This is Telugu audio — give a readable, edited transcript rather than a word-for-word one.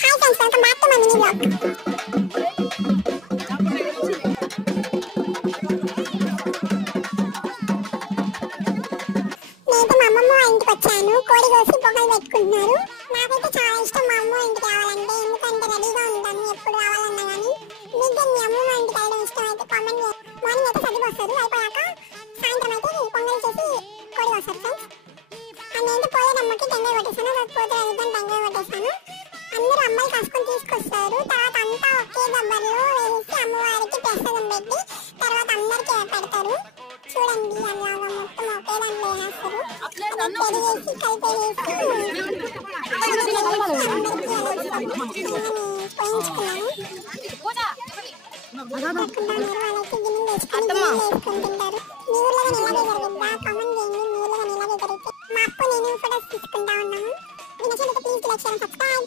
Hi friends, welcome back to my mini blog. నేనైతే మా అమ్మమ్మ ఇంటికి వచ్చాను. కోడి కోసి పొగలు పెట్టుకుంటున్నారు. నాకైతే చాలా ఇష్టం మా అమ్మ ఇంటికి రావాలంటే, ఎందుకంటే రెడీగా ఉంటాను ఎప్పుడు రావాలన్నా కానీ. మీకు మీ అమ్మమ్మ ఇంటికి వెళ్ళడం ఇష్టం అయితే కామెంట్ చేయండి. మార్నింగ్ అయితే సర్ది వస్తారు, అయిపోయాక సాయంత్రం అయితే పొంగల్ చేసి కోడి కోస్తారు ఫ్రెండ్స్. అండ్ నేను పోయేటమ్మకి టెంకాయ కొట్టేసాను, పోతే వెళ్తాను టెంకాయ కొట్టేసాను. అందరూ అమ్మాయి కాసుకొని తీసుకొస్తారు. తర్వాత అంతా ఒకే దబ్బర్లో వేసి అమ్మవారికి ప్రసాదం పెట్టి తర్వాత అందరికీ పెడతారు. చూడండి, అలాగా మొత్తం ఒకే దాంట్లో వేసేస్తారు. పెరిగేసి కలిపేసి పోయించుకున్నాను. వేసుకుంటుంటారు. మీ ఊర్లో ఇలాగే జరుగుతుందా? కామెంట్ చేయండి. మీ ఊర్లో ఇలాగే జరిగితే మా అప్పు నేను ఫోటోస్ తీసుకుంటా ఉన్నాము. ఈ నచ్చినట్లయితే ప్లీజ్ లైక్, షేర్, సబ్స్క్రైబ్.